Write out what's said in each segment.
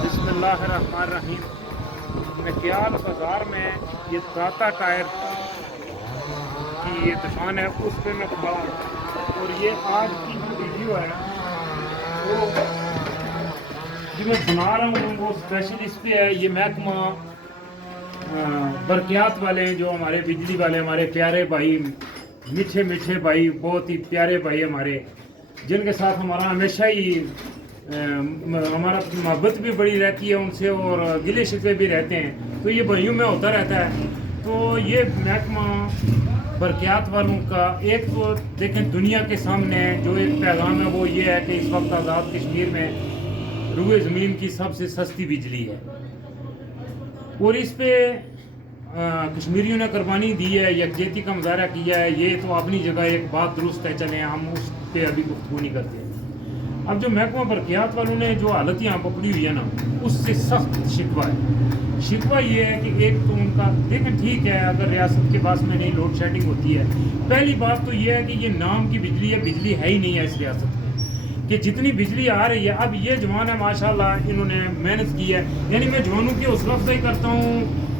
बिस्मिल्लाहिर्रहमानिर्रहीम। मक्याल बाज़ार में ये टाटा टायर की ये दुकान है, उस पर मैं खड़ा हूँ। और ये आज की जो वीडियो है वो जो मैं बना रहा हूँ वो स्पेशल इस पे है। ये महकमा बरक़ियात वाले हैं, जो हमारे बिजली वाले, हमारे प्यारे भाई, मीठे मीठे भाई, बहुत ही प्यारे भाई हमारे, जिनके साथ हमारा हमेशा ही हमारा मोहब्बत भी बड़ी रहती है उनसे और गिले शिकवे भी रहते हैं, तो ये भाइयों में होता रहता है। तो ये महकमा बरक़ियात वालों का एक तो देखें, दुनिया के सामने जो एक पैगाम है वो ये है कि इस वक्त आज़ाद कश्मीर में रुए ज़मीन की सबसे सस्ती बिजली है। और इस पे कश्मीरियों ने कुर्बानी दी है, यकजहती का मुजाहरा किया है। ये तो अपनी जगह एक बात दुरुस्त है, चलें हम उस पर अभी गुफ्तगू नहीं करते। अब जो महकमा बरक़ियात वालों ने जो हालत यहाँ पकड़ी हुई है ना, उससे सख्त शिकवा है। शिकवा ये है कि एक तो उनका देखें, ठीक है, अगर रियासत के पास में नहीं लोड शेडिंग होती है, पहली बात तो ये है कि ये नाम की बिजली है, बिजली है ही नहीं है इस रियासत में कि जितनी बिजली आ रही है। अब ये जवान है माशाल्लाह, इन्होंने मेहनत की है, यानी मैं जवानों की हौसला अफजाई करता हूँ,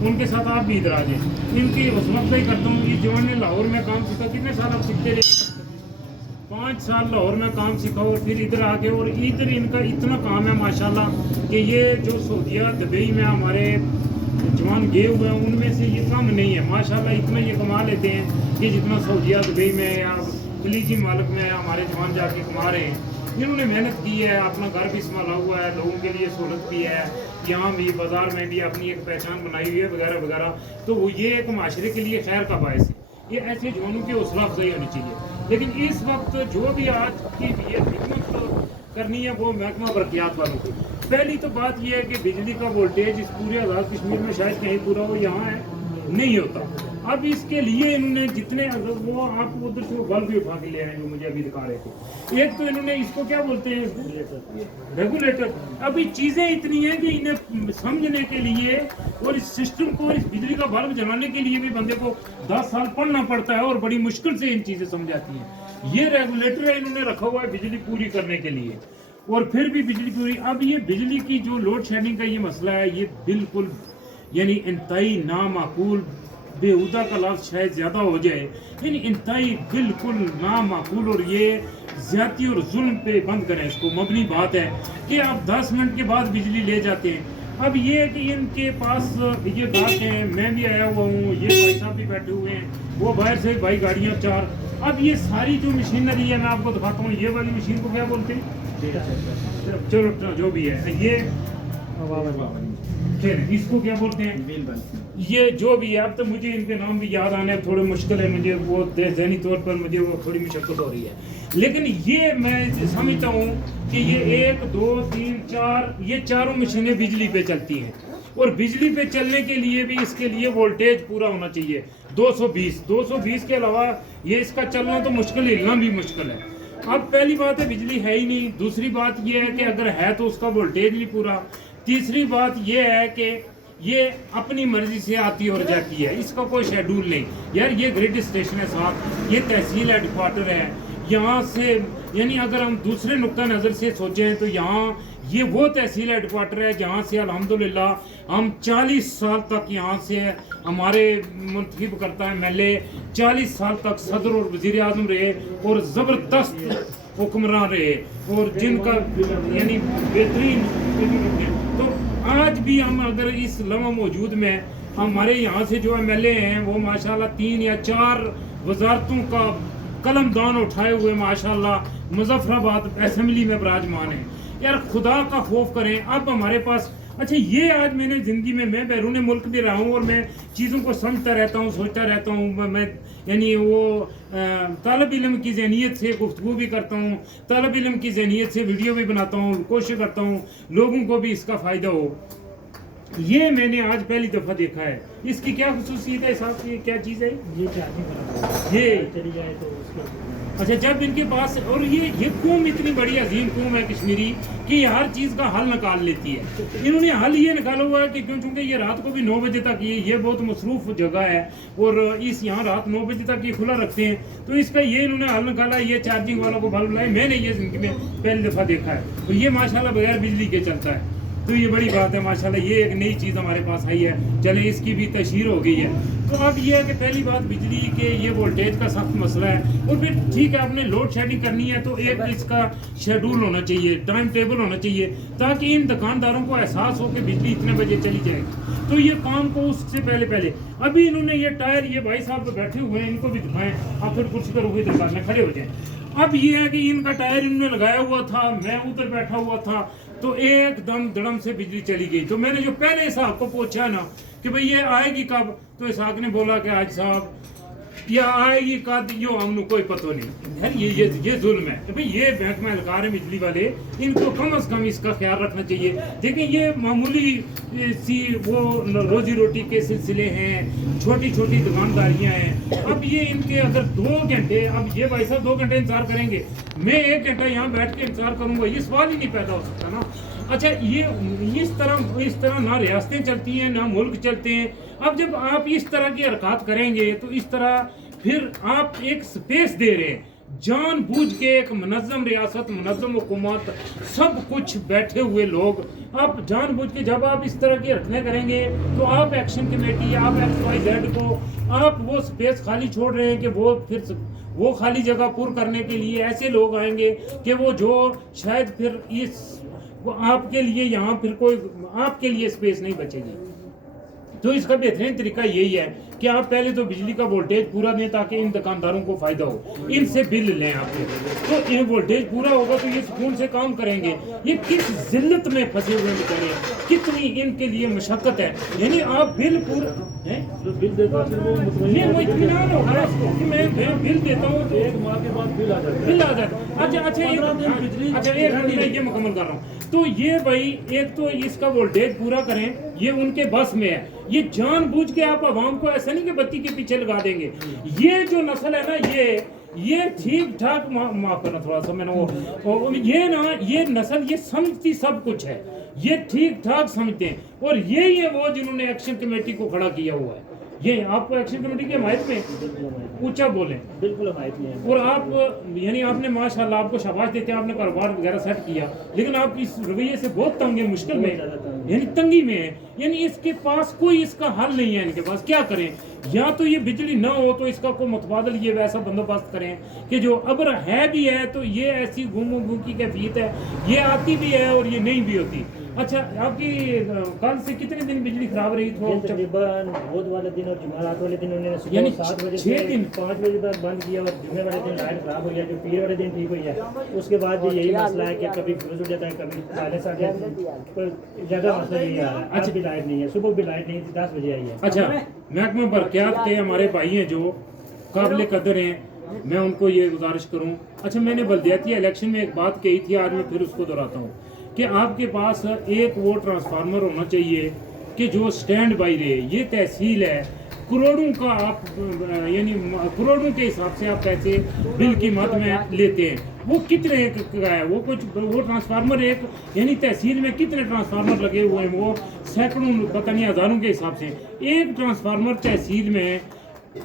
उनके साथ आप भी इधर आ जाए, इनकी हौसला अफजाई करता हूँ। इस जवान ने लाहौर में काम सीखा, कितने साल आप सीखते रहे? 5 साल लाहौर में काम सीखा और फिर इधर आके, और इधर इनका इतना काम है माशाल्लाह कि ये जो सऊदीया दुबई में हमारे जवान गए हुए हैं उनमें से ये कम नहीं है माशाल्लाह। इतना ये कमा लेते हैं कि जितना सऊदीया दुबई में या खलीजी मालिक में हमारे जवान जाके कमा रहे हैं। इन्होंने मेहनत की है, अपना घर भी संभाला हुआ है, लोगों के लिए सहूलत भी है, यहाँ भी बाज़ार में भी अपनी एक पहचान बनाई हुई है वगैरह वगैरह। तो वो ये एक माशरे के लिए खैर का बायस है। ये ऐसे जवानों की हौसला अफजाई होनी चाहिए। लेकिन इस वक्त जो भी आज की ये खिदमत करनी है वो महकमा बरक़ियात वालों को। पहली तो बात यह है कि बिजली का वोल्टेज इस पूरे आज़ाद कश्मीर में शायद कहीं पूरा हो, यहाँ है नहीं होता। अब इसके लिए इन्होंने जितने, अगर वो आप उधर से वो बल्ब भी उठा के ले आए जो मुझे अभी दिखा रहे थे, एक तो इन्होंने इसको क्या बोलते हैं, रेगुलेटर। अभी चीज़ें इतनी हैं कि इन्हें समझने के लिए और इस सिस्टम को, इस बिजली का बल्ब जलाने के लिए भी बंदे को 10 साल पढ़ना पड़ता है और बड़ी मुश्किल से इन चीज़ें समझ आती हैं। ये रेगुलेटर है इन्होंने रखा हुआ है बिजली पूरी करने के लिए, और फिर भी बिजली पूरी। अब ये बिजली की जो लोड शेडिंग का ये मसला है, ये बिल्कुल यानी इंतहाई नामाकूल, बेहुदा का लफ्ज़ शायद ज़्यादा हो जाए, यानी इंतहाई बिल्कुल नामाकूल, और ये ज़्यादती और जुल्म पे बंद करें इसको। मबनी बात है कि आप 10 मिनट के बाद बिजली ले जाते हैं। अब ये है कि इनके पास ये बात है, मैं भी आया हुआ हूँ, ये भाई साहब भी बैठे हुए हैं, वो बाहर से भाई गाड़ियाँ 4। अब ये सारी जो मशीनरी है मैं आपको दिखाता हूँ। ये वाली मशीन को क्या बोलते हैं? चलो जो भी है, ये इसको क्या बोलते हैं? ये जो भी है, अब तो मुझे इनके नाम भी याद आने थोड़े मुश्किल है, मुझे वो ज़हनी तौर पर मुझे वो थोड़ी मुशक्कत हो रही है। लेकिन ये मैं समझता हूँ कि ये 1 2 3 4 ये चारों मशीनें बिजली पे चलती हैं, और बिजली पे चलने के लिए भी इसके लिए वोल्टेज पूरा होना चाहिए 220 के अलावा ये इसका चलना तो मुश्किल, हिलना भी मुश्किल है। अब पहली बात है बिजली है ही नहीं, दूसरी बात ये है कि अगर है तो उसका वोल्टेज नहीं पूरा, तीसरी बात ये है कि ये अपनी मर्जी से आती और जाती है, इसका कोई शेड्यूल नहीं। यार ये ग्रिड स्टेशन है साहब, ये तहसील हेडक्वार्टर है, यहाँ से यानी अगर हम दूसरे नुक्ता नज़र से सोचें तो यहाँ ये वो तहसील हेडक्वार्टर है जहाँ से अल्हम्दुलिल्लाह हम 40 साल तक यहाँ से हमारे मुंतखब करता है MLA 40 साल तक सदर और वज़ीर आज़म रहे और ज़बरदस्त हुक्मरान रहे, और जिनका यानी बेहतरीन। तो आज भी हम अगर इस लम्हा मौजूद में हमारे यहाँ से जो MLA हैं वो माशाल्लाह 3 या 4 वजारतों का कलमदान उठाए हुए माशाल्लाह मुजफ्फराबाद असेंबली में विराजमान है। यार खुदा का खौफ करें। अब हमारे पास, अच्छा ये आज मैंने ज़िंदगी में, मैं बैरून मुल्क भी रहा हूँ और मैं चीज़ों को समझता रहता हूँ, सोचता रहता हूँ, मैं यानी वो तालब इल्म की ज़हनियत से गुफ्तगू भी करता हूँ, तालब इल्म की ज़हनियत से वीडियो भी बनाता हूँ, कोशिश करता हूँ लोगों को भी इसका फ़ायदा हो। ये मैंने आज पहली दफ़ा देखा है। इसकी क्या खुसूसियत है साहब, ये क्या चीज़ है? ये चार्जिंग, ये चली जाए तो उसके अच्छा, जब इनके पास, और ये कौम इतनी बड़ी अजीम कौम है कश्मीरी कि हर चीज़ का हल निकाल लेती है। इन्होंने हल ये निकाला हुआ है कि क्यों, चूंकि ये रात को भी 9 बजे तक ये बहुत मसरूफ जगह है और इस यहाँ रात 9 बजे तक ये खुला रखते हैं, तो इसका ये इन्होंने हल निकाला। ये चार्जिंग वालों को बल्ब लाए, मैंने ये जिंदगी में पहली दफ़ा देखा है। तो ये माशाल्लाह बगैर बिजली के चलता है, तो ये बड़ी बात है माशाल्लाह। ये एक नई चीज़ हमारे पास आई है, चले इसकी भी तशहीर हो गई है। तो अब ये है कि पहली बात बिजली के ये वोल्टेज का सख्त मसला है। और फिर ठीक है, आपने लोड शेडिंग करनी है तो एक इसका शेड्यूल होना चाहिए, टाइम टेबल होना चाहिए, ताकि इन दुकानदारों को एहसास हो कि बिजली इतने बजे चली जाएगी। तो ये काम को उससे पहले अभी इन्होंने ये टायर, ये भाई साहब तो बैठे हुए हैं, इनको भी दिखाएं, आप फिर कुर्सी पर रुके दुकान में खड़े हो जाएं। अब ये है कि इनका टायर इन्होंने लगाया हुआ था, मैं उधर बैठा हुआ था, तो एकदम धड़म से बिजली चली गई। तो मैंने जो पहले इसहाक को पूछा ना कि भाई ये आएगी कब, तो इसहाक ने बोला कि आज साहब या आएगी कब, यो हमने कोई पता नहीं है। ये जुल्म है कि भाई ये बैंक में लगा रहे बिजली वाले, इनको कम से कम इसका ख्याल रखना चाहिए। देखिए ये मामूली सी वो रोजी रोटी के सिलसिले हैं, छोटी छोटी दुकानदारियां हैं। अब ये इनके अगर 2 घंटे, अब ये भाई साहब 2 घंटे इंतजार करेंगे, मैं 1 घंटा यहाँ बैठ के इंतजार करूंगा, ये सवाल ही नहीं पैदा हो सकता ना। अच्छा, ये इस तरह ना रियासतें चलती हैं ना मुल्क चलते हैं। अब जब आप इस तरह की हरकत करेंगे तो इस तरह फिर आप एक स्पेस दे रहे हैं, जानबूझ के एक मुनज़्ज़म रियासत, मुनज़्ज़म हुकूमत, सब कुछ बैठे हुए लोग, आप जानबूझ के जब आप इस तरह की हरकतें करेंगे तो आप एक्शन कमेटी, आप XYZ को आप वो स्पेस खाली छोड़ रहे हैं कि वो फिर वो खाली जगह पूर्ण करने के लिए ऐसे लोग आएंगे कि वो जो शायद फिर वो आपके लिए यहाँ फिर कोई आपके लिए स्पेस नहीं बचेगी। तो इसका बेहतरीन तरीका यही है कि आप पहले तो बिजली का वोल्टेज पूरा दें ताकि इन दुकानदारों को फायदा हो, इनसे बिल लें आपके, तो ये वोल्टेज पूरा होगा तो ये सुकून से काम करेंगे। ये किस जिल्लत में फंसे हुए बेचारे, कितनी इनके लिए मशक्कत है। यानी आप बिल पूरा बिल देता नहीं, वो इत्मीनान होगा उसको कि मैं बिल देता हूँ तो 1 माह के बाद बिल आ जाता है। अच्छा, एक मिनट ये मुकम्मल कर रहा हूँ। तो ये भाई एक तो इसका वोल्टेज पूरा करें, ये उनके बस में है। ये जानबूझ के आप आवाम को ऐसा नहीं कि बत्ती के पीछे लगा देंगे। ये जो नस्ल है ना, ये ठीक ठाक, माफ करना थोड़ा सा मैंने वो ये नस्ल ये समझती सब कुछ है, ये ठीक ठाक समझते हैं। और यही है वो जिन्होंने एक्शन कमेटी को खड़ा किया हुआ है। ये आपको एक्शन कमेटी की हमायत में ऊंचा बोले, बिल्कुल हमायत में। और आप यानी आपने माशाल्लाह, आपको शाबाश देते हैं, आपने कारोबार वगैरह सेट किया, लेकिन आप इस रवैये से बहुत तंग है, मुश्किल में, यानी तंगी में है। यानी इसके पास कोई इसका हल नहीं है। इनके पास क्या करें, या तो ये बिजली ना हो तो इसका कोई मुतबादल ये वैसा बंदोबस्त करें कि जो अबर है भी है तो ये ऐसी गुम की कैफियत है, ये आती भी है और ये नहीं भी होती। अच्छा, आपकी कल से कितने दिन बिजली खराब रही? तकरीबन बुध वाले दिन और जुमेरात वाले दिन उन्होंने सुबह 7 बजे से 5 बजे तक बंद किया, और जुमे वाले दिन लाइट खराब हो गया, जो पीर वाले दिन ठीक हुई है। उसके बाद भी यही मसला है कि कभी फ्यूज हो जाता है, कभी साढ़े 7 ज़्यादा मसला यही आ रहा है। अच्छा, भी लाइट नहीं है, सुबह भी लाइट नहीं थी, 10 बजे आई है। अच्छा, महकमा बरक़ियात के हमारे भाई हैं जो काबिल कदर हैं, मैं उनको ये गुजारिश करूँ। अच्छा, मैंने बल्दियाती इलेक्शन में एक बात कही थी, आज मैं फिर उसको दोहराता हूँ कि आपके पास एक वो ट्रांसफार्मर होना चाहिए कि जो स्टैंड बाई रहे। ये तहसील है, करोड़ों का आप यानी करोड़ों के हिसाब से आप पैसे बिल की मद में लेते हैं। वो कितने का है वो ट्रांसफार्मर एक, यानी तहसील में कितने ट्रांसफार्मर लगे हुए हैं, वो सैकड़ों पता नहीं हज़ारों के हिसाब से। एक ट्रांसफार्मर तहसील में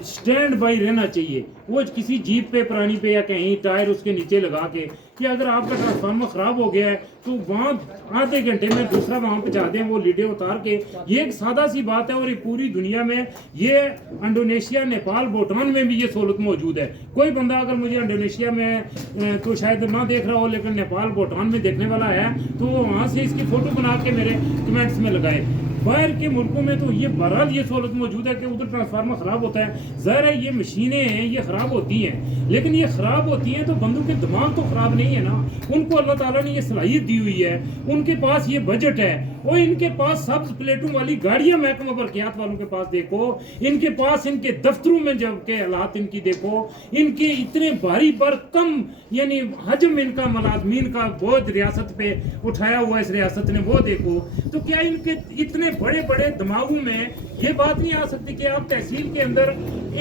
स्टैंड बाई रहना चाहिए, वो किसी जीप पे पुरानी पे या कहीं टायर उसके नीचे लगा के, कि अगर आपका ट्रांसफार्मर ख़राब हो गया है तो वहाँ आधे घंटे में दूसरा वहाँ पहुँचा दें, वो लीडें उतार के। ये एक सादा सी बात है और ये पूरी दुनिया में, ये इंडोनेशिया, नेपाल, भूटान में भी ये सहूलत मौजूद है। कोई बंदा अगर मुझे इंडोनेशिया में तो शायद ना देख रहा हो, लेकिन नेपाल भूटान में देखने वाला है तो वहाँ से इसकी फ़ोटो बना के मेरे कमेंट्स में लगाए। बाहर के मुल्कों में तो ये बहरहाल ये सहूलत मौजूद है कि उधर ट्रांसफार्मर ख़राब होता है। ज़ाहिर है ये मशीनें हैं, ये ख़राब होती हैं, लेकिन ये ख़राब होती हैं तो बंदों के दिमाग तो ख़राब नहीं है ना। उनको अल्लाह ताला ने ये सलाहियत दी हुई है, उनके पास ये बजट है, और इनके पास सब्ज प्लेटों वाली गाड़ियाँ महकमा बरक़ियात वालों के पास देखो, इनके पास इनके दफ्तरों में जब के हालात इनकी देखो, इनके इतने भारी पर कम यानी हजम इनका मुलाजमीन का बोझ रियासत पे उठाया हुआ इस रियासत ने, वो देखो। तो क्या इनके इतने बड़े बड़े दिमागों में ये बात नहीं आ सकती कि आप तहसील के अंदर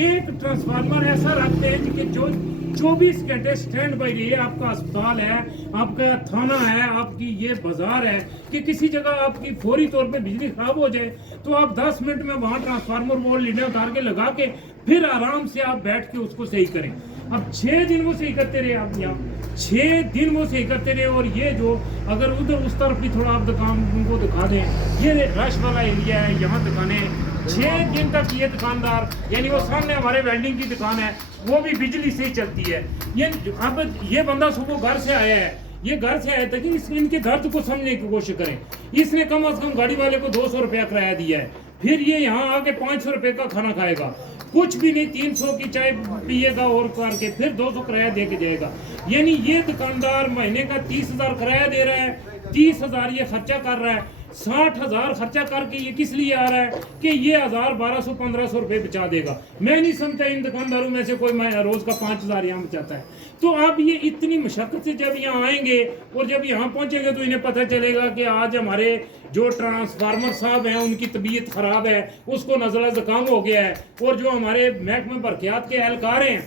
एक ट्रांसफार्मर ऐसा रखते हैं कि जो 24 घंटे स्टैंड बाई रही है। आपका अस्पताल है, आपका थाना है, आपकी ये बाजार है कि किसी जगह आपकी फौरी तौर पे बिजली खराब हो जाए तो आप 10 मिनट में वहां ट्रांसफार्मर बोर्ड लीडर उतार के लगा के फिर आराम से आप बैठ के उसको सही करें। अब 6 दिन वो सही करते रहे, आप यहाँ 6 दिन वो सही करते रहे। और ये जो अगर उधर उस तरफ भी थोड़ा आप दुकान को दिखा दें, ये रश वाला एरिया है, यहाँ दुकानें 6 दिन तक ये दुकानदार, यानी वो सामने हमारे वेल्डिंग की दुकान है, वो भी बिजली से ही चलती है। ये अब ये बंदा सुबह घर से आया है, ये घर से आया था कि इनके दर्द को समझने की कोशिश करें। इसने कम से कम गाड़ी वाले को 200 रुपया किराया दिया है, फिर ये यहाँ आके 500 रुपये का खाना खाएगा, कुछ भी नहीं 300 की चाय पिएगा और करके फिर 200 किराया दे के जाएगा। यानी ये दुकानदार महीने का 30,000 किराया दे रहा है, 30,000 ये खर्चा कर रहा है, 60,000 खर्चा करके ये किस लिए आ रहा है कि ये 1,000 1200 1500 रुपये बचा देगा। मैं नहीं समझता इन दुकानदारों में से कोई रोज का 5,000 यहाँ बचाता है। तो अब ये इतनी मशक्कत से जब यहाँ आएंगे और जब यहाँ पहुंचेंगे तो इन्हें पता चलेगा कि आज हमारे जो ट्रांसफार्मर साहब हैं उनकी तबीयत खराब है, उसको नज़ला ज़ुकाम हो गया है, और जो हमारे महकमे बरक़ियात के एहलकार हैं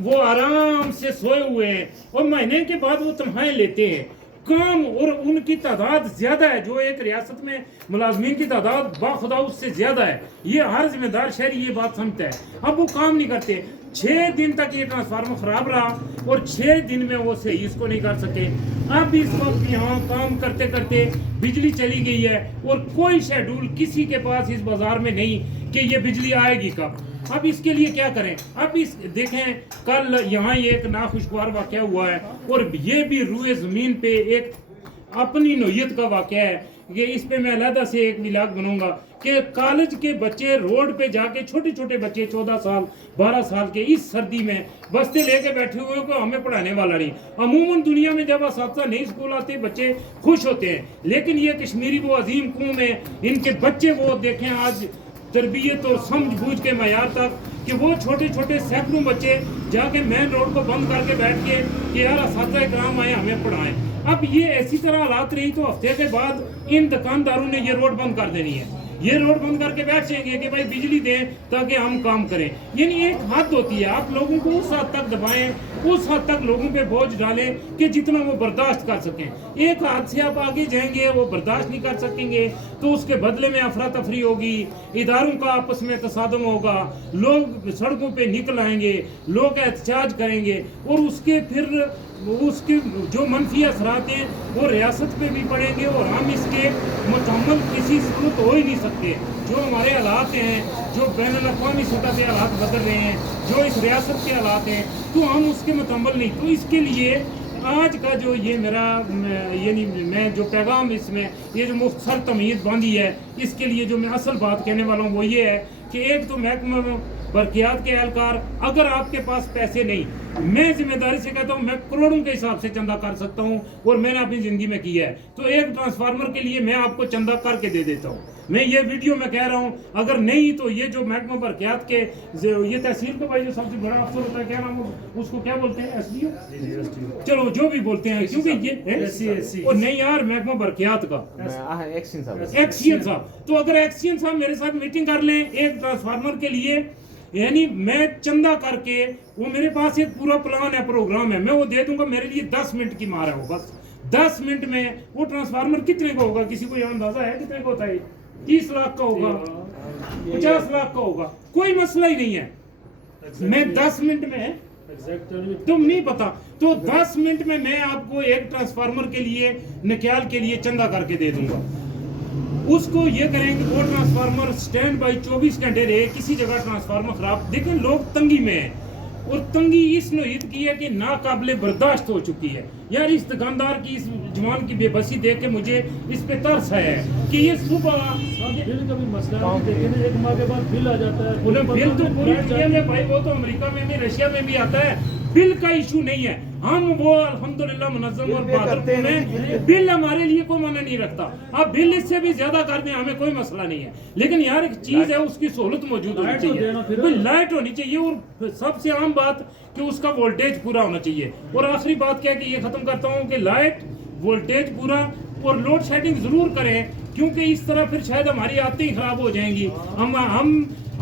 वो आराम से सोए हुए हैं और महीने के बाद वो तनख्वाहें लेते हैं। काम और उनकी तादाद ज्यादा है, जो एक रियासत में मुलाजमीन की तादाद बाखुदा उससे ज्यादा है। ये हर जिम्मेदार शहरी ये बात समझता है। अब वो काम नहीं करते। 6 दिन तक ये ट्रांसफार्मर खराब रहा और 6 दिन में वो सही इसको नहीं कर सके। अब इस वक्त यहाँ काम करते करते बिजली चली गई है और कोई शेड्यूल किसी के पास इस बाजार में नहीं कि ये बिजली आएगी कब। अब इसके लिए क्या करें? अब इस देखें, कल यहाँ एक नाखुशगवार वाक़या हुआ है और ये भी रूए ज़मीन पे एक अपनी नोयत का वाक़या है कि इस पे मैं अलहदा से एक व्लॉग बनाऊंगा कि कॉलेज के बच्चे रोड पे जाके, छोटे छोटे बच्चे 14 साल 12 साल के, इस सर्दी में बस्ते लेके बैठे हुए को हमें पढ़ाने वाला नहीं। अमूमन दुनिया में जब असातिज़ा नहीं स्कूल आते बच्चे खुश होते हैं, लेकिन ये कश्मीरी वो अजीम कौम है, इनके बच्चे वो देखें आज तरबियत और समझ-बूझ के मयार तक कि वो छोटे छोटे सैकड़ों बच्चे जाके मेन रोड को बंद करके बैठ के कि यार असातिज़ा इकराम आए हमें पढ़ाएं। अब ये ऐसी तरह हालात रही तो हफ्ते के बाद इन दुकानदारों ने ये रोड बंद कर देनी है। ये रोड बंद करके बैठ जाएंगे कि भाई बिजली दें ताकि हम काम करें। यानी एक हद होती है, आप लोगों को उस हद तक दबाएं, उस हद तक लोगों पे बोझ डालें कि जितना वो बर्दाश्त कर सकें। एक हाथ से आप आगे जाएंगे, वो बर्दाश्त नहीं कर सकेंगे तो उसके बदले में अफरा तफरी होगी, इदारों का आपस में तसादम होगा, लोग सड़कों पे निकल आएंगे, लोग एहतजाज करेंगे और उसके फिर उसके जो मनफी असरात हैं वो रियासत पे भी पड़ेंगे और हम इसके मुकम्मल किसी सूरत हो ही नहीं सकते। जो हमारे हालात हैं, जो बैनुल-अक़वामी सतह पे हालात बदल रहे हैं, जो इस रियासत के हालात हैं, तो हम उसके मुकम्मल नहीं। तो इसके लिए आज का जो ये मेरा यानी मैं जो पैगाम इसमें ये जो मुख्तसर तमीज़ बांधी है, इसके लिए जो मैं असल बात कहने वाला हूँ वो ये है कि एक तो महकमा बरक़ियात के एहलकार, अगर आपके पास पैसे नहीं, मैं जिम्मेदारी से कहता हूँ मैं करोड़ों के हिसाब से चंदा कर सकता हूँ और मैंने अपनी ज़िंदगी में किया है, तो एक ट्रांसफार्मर के लिए मैं आपको चंदा करके दे देता हूँ। मैं ये वीडियो में कह रहा हूँ, अगर नहीं तो ये जो महकमा बरक़ियात के ये तहसील का भाई जो सबसे बड़ा अफसर होता है, क्या नाम उसको क्या बोलते हैं, SDO, चलो जो भी बोलते हैं, क्योंकि ये और नहीं यार महकमा बरक़ियात का एक्सियन साहब, तो अगर एक्सियन साहब मेरे साथ मीटिंग कर लें एक ट्रांसफार्मर के लिए, यानी मैं चंदा करके, वो मेरे पास एक पूरा प्लान है, प्रोग्राम है, मैं वो दे दूंगा। मेरे लिए 10 मिनट की मार है वो, बस 10 मिनट में वो ट्रांसफार्मर कितने का होगा, किसी को अंदाजा है कितने का होता है? 30 लाख का होगा, 50 लाख का होगा, कोई मसला ही नहीं है। मैं 10 मिनट में, तुम नहीं पता, तो 10 मिनट में मैं आपको एक ट्रांसफार्मर के लिए निकाल के लिए चंदा करके दे दूंगा। उसको ये करेंगे वो ट्रांसफार्मर स्टैंड बाई 24 घंटे रहे, किसी जगह ट्रांसफार्मर खराब, देखिए लोग तंगी में है और तंगी इस नोयत की है कि नाकाबिले बर्दाश्त हो चुकी है। यार इस दुकानदार की, इस जवान की बेबसी देख के मुझे इस पे तरस है कि ये सुबह बिल का भी मसला है, देखिए ना एक माह के बाद बिल आ जाता है, बिल तो पूरी दुनिया में भाई, वो तो अमेरिका में भी रशिया में भी आता है, बिल का इशू नहीं है। हम वो अल्हम्दुलिल्लाह मुनज़्ज़म और बहादुर में बिल हमारे लिए कोई मायने नहीं रखता। अब बिल इससे भी ज्यादा कर दें हमें कोई मसला नहीं है, लेकिन यार एक चीज है उसकी सहूलत मौजूद होनी चाहिए, लाइट होनी चाहिए और सबसे आम बात कि उसका वोल्टेज पूरा होना चाहिए। और आखिरी बात क्या है कि ये खत्म करता हूँ कि लाइट, वोल्टेज पूरा और लोड शेडिंग जरूर करें, क्योंकि इस तरह फिर शायद हमारी आदतें ही खराब हो जाएंगी। हम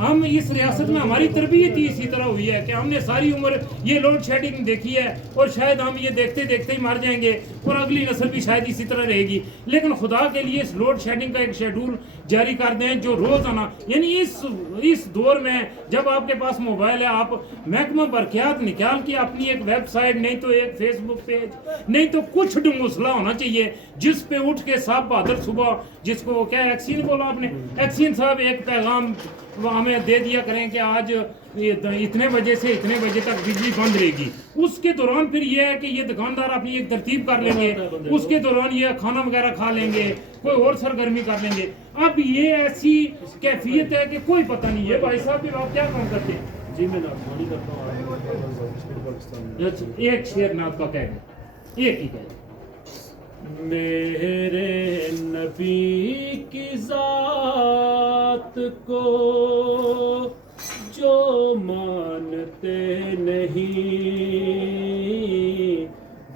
हम इस रियासत में हमारी तरबियत ही इसी तरह हुई है कि हमने सारी उम्र ये लोड शेडिंग देखी है और शायद हम ये देखते देखते ही मर जाएंगे और अगली नस्ल भी शायद इसी तरह रहेगी। लेकिन खुदा के लिए इस लोड शेडिंग का एक शेड्यूल जारी कर दें जो रोजाना, यानी इस दौर में जब आपके पास मोबाइल है, आप महकमा बरक़ियात निकाल के अपनी एक वेबसाइट, नहीं तो एक फेसबुक पेज, नहीं तो कुछ ढंगोसला होना चाहिए जिस पे उठ के साहब बहादुर सुबह, जिसको क्या एक्सीन बोला आपने, एक्सीन साहब एक पैगाम हमें दे दिया करें कि आज इतने बजे से इतने बजे तक बिजली बंद रहेगी। उसके दौरान फिर ये है कि ये दुकानदार अपनी एक तरतीब कर लेंगे, उसके दौरान ये खाना वगैरह खा लेंगे, कोई और सरगर्मी कर लेंगे। अब ये ऐसी कैफियत है कि कोई पता नहीं है। भाई साहब भी आप क्या काम करते हैं? जी मैं नाथवानी करता हूँ पाकिस्तान में। एक शेर नाथ का कह रहे, एक ही कह, मेरे नबी की जात को जो मानते नहीं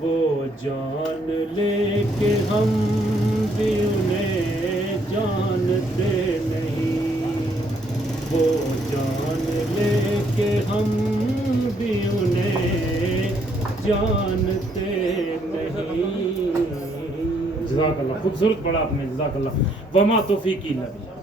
वो जान ले कि हम भी उन्हें जानते नहीं, वो जान ले कि हम भी उन्हें जानते नहीं। जज़ाकल्लाह, खूबसूरत पढ़ा आपने, जज़ाकल्लाह। वमा तौफीकी इल्ला बिल्लाह।